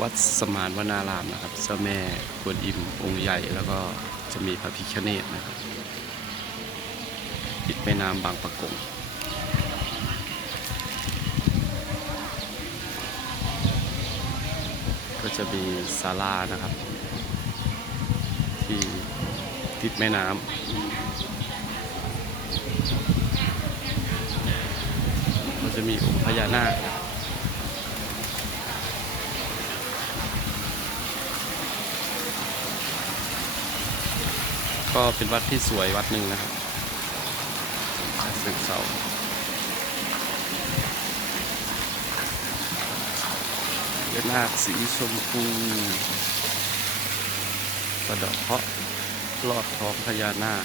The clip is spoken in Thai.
วัดสมานวนารามนะครับ เจ้าแม่กวนอิมองค์ใหญ่แล้วก็จะมีพระพิฆเนศนะครับติดแม่น้ำบางปะกงก็จะมีศาลานะครับ ที่ติดแม่น้ำก็จะมีองค์พญานาคนะครับ ก็เป็นวัดที่สวยวัดหนึ่งนะครับสึกเสาเป็นนาคสีชมพูประดับเพราะลอดท้องพญานาค